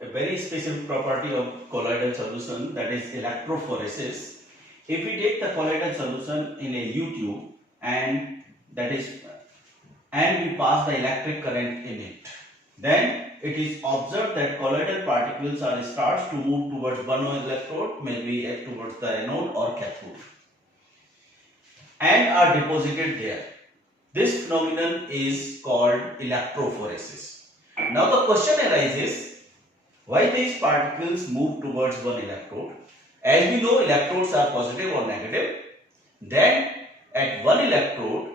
a very specific property of colloidal solution, that is electrophoresis. If we take the colloidal solution in a U tube and we pass the electric current in it, then it is observed that colloidal particles starts to move towards one electrode, maybe towards the anode or cathode, and are deposited there. This phenomenon is called electrophoresis. Now the question arises, why these particles move towards one electrode? As we know, electrodes are positive or negative. Then at one electrode,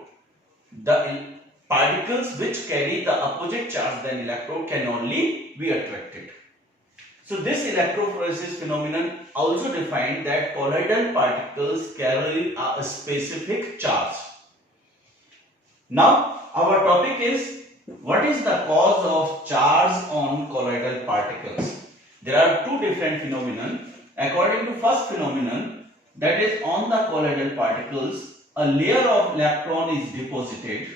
the particles which carry the opposite charge than electrode can only be attracted. So this electrophoresis phenomenon also defined that colloidal particles carry a specific charge. Now our topic is, what is the cause of charge on colloidal particles? There are two different phenomena. According to first phenomenon, that is on the colloidal particles, a layer of electron is deposited,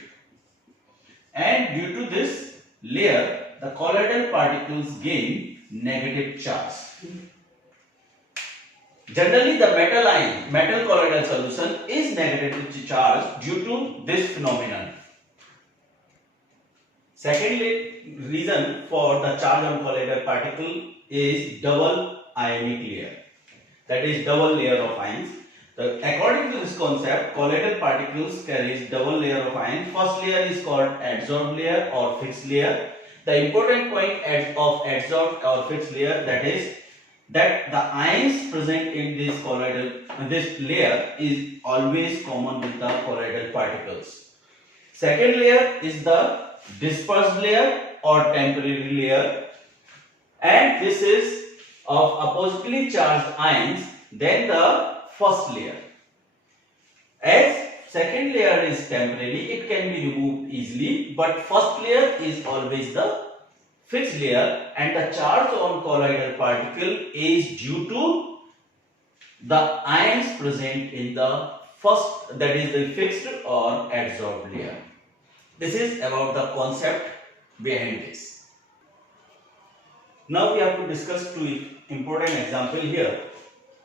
and due to this layer, the colloidal particles gain negative charge. Generally, the metal colloidal solution is negatively charged due to this phenomenon. Secondly, reason for the charge on colloidal particle is double ionic layer, that is double layer of ions. According to this concept, colloidal particles carries double layer of ions. First layer is called adsorbed layer or fixed layer. The important point of adsorbed or fixed layer, that is that the ions present in this layer is always common with the colloidal particles. Second layer is the dispersed layer or temporary layer, and this is of oppositely charged ions than the first layer. As second layer is temporary, it can be removed easily, but first layer is always the fixed layer, and the charge on colloidal particle is due to the ions present in the first, that is the fixed or adsorbed layer. This is about the concept behind this. Now we have to discuss two important examples here.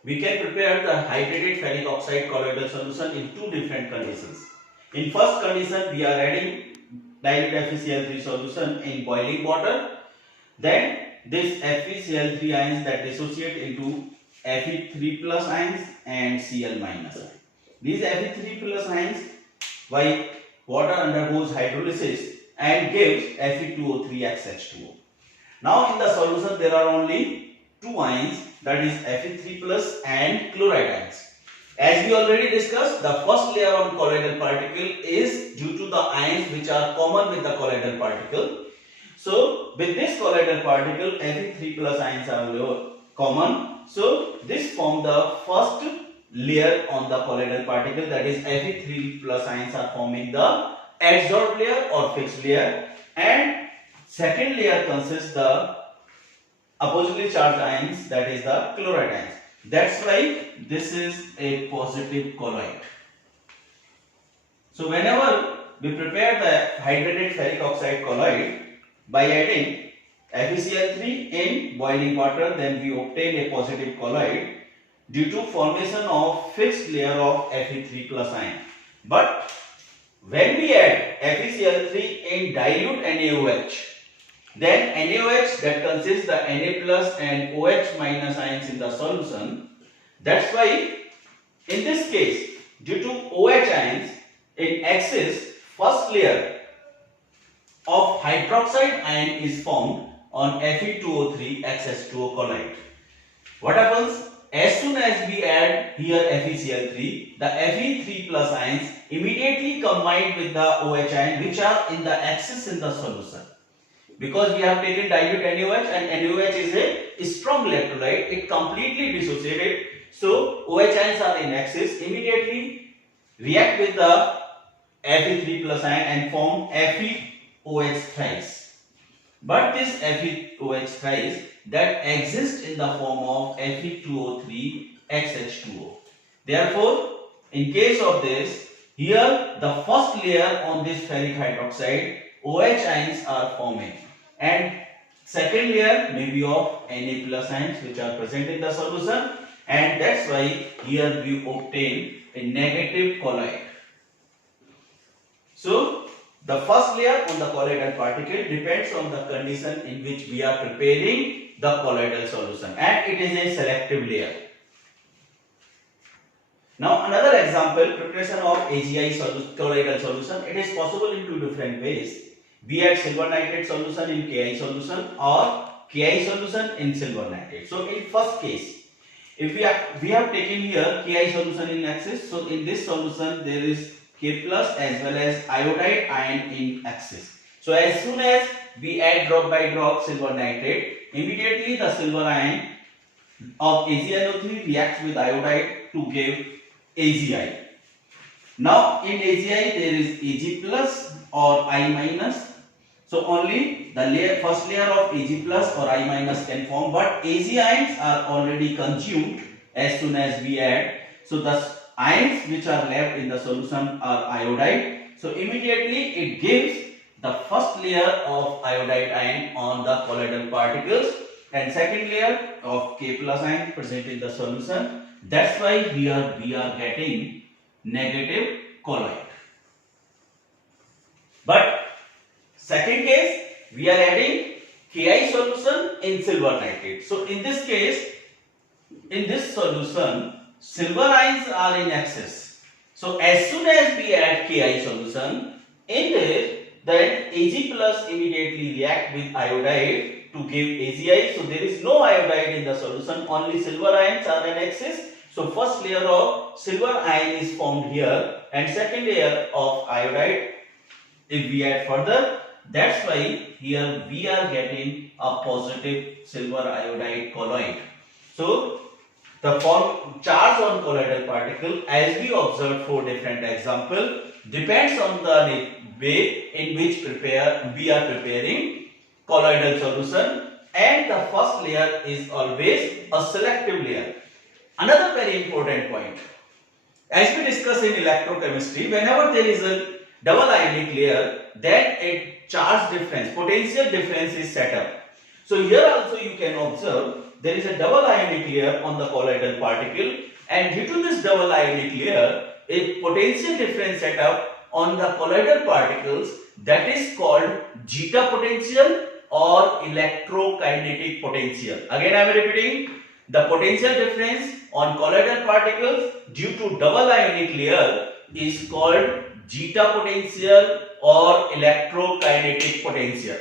We can prepare the hydrated ferric oxide colloidal solution in two different conditions. In first condition, we are adding dilute FeCl3 solution in boiling water. Then this FeCl3 ions that dissociate into Fe3 plus ions and Cl minus. These Fe3 plus ions, by water undergoes hydrolysis and gives Fe2O3XH2O. Now in the solution there are only two ions, that is Fe3 plus and chloride ions. As we already discussed, the first layer on colloidal particle is due to the ions which are common with the colloidal particle. So with this colloidal particle, Fe3 plus ions are common. So this form the first layer on the colloidal particle, that is Fe3 plus ions are forming the adsorbed layer or fixed layer, and second layer consists the oppositely charged ions, that is the chloride ions. That's why this is a positive colloid. So whenever we prepare the hydrated ferric oxide colloid by adding FeCl3 in boiling water, then we obtain a positive colloid due to formation of fixed layer of Fe3 plus ion. But when we add FeCl3 in dilute NaOH, then NaOH that consists the Na plus and OH minus ions in the solution. That's why in this case, due to OH ions in excess, first layer of hydroxide ion is formed on Fe2O3 XH2O colloid. What happens? As soon as we add here FeCl3, the Fe3 plus ions immediately combine with the OH ion which are in the excess in the solution. Because we have taken dilute NaOH, and NaOH is a strong electrolyte, it completely dissociated. So OH ions are in excess, immediately react with the Fe3 plus ion and form FeOH thrice. But this FeOH thrice that exists in the form of Fe2O3 XH2O. Therefore, in case of this, here the first layer on this ferric hydroxide, OH ions are forming, and second layer may be of Na plus ions which are present in the solution, and that's why here we obtain a negative colloid. So the first layer on the colloidal particle depends on the condition in which we are preparing the colloidal solution, and it is a selective layer. Now another example, preparation of AgI colloidal solution. It is possible in two different ways. We add silver nitrate solution in Ki solution or Ki solution in silver nitrate. So in first case, if we have taken here Ki solution in axis, so in this solution there is K plus as well as iodide ion in axis. So as soon as we add drop by drop silver nitrate, immediately the silver ion of AgNO3 reacts with iodide to give AgI. Now in AgI there is Ag plus or I minus. So only the first layer of Ag plus or I minus can form, but Ag ions are already consumed as soon as we add. So the ions which are left in the solution are iodide. So immediately it gives the first layer of iodide ion on the colloidal particles and second layer of K plus ion present in the solution. That's why here we are getting negative colloid. But second case, we are adding Ki solution in silver nitrate. So in this case, in this solution, silver ions are in excess. So as soon as we add Ki solution in there, then Ag plus immediately react with iodide to give AgI. So there is no iodide in the solution, only silver ions are in excess. So first layer of silver ion is formed here and second layer of iodide if we add further. That's why here we are getting a positive silver iodide colloid. So the charge on colloidal particle, as we observed four different examples, depends on the way in which we are preparing colloidal solution, and the first layer is always a selective layer. Another very important point, as we discussed in electrochemistry, whenever there is a double ionic layer, then a charge difference, potential difference is set up. So here also you can observe there is a double ionic layer on the colloidal particle, and due to this double ionic layer, a potential difference set up on the colloidal particles, that is called zeta potential or electrokinetic potential. Again I am repeating, the potential difference on colloidal particles due to double ionic layer is called zeta potential or electrokinetic potential.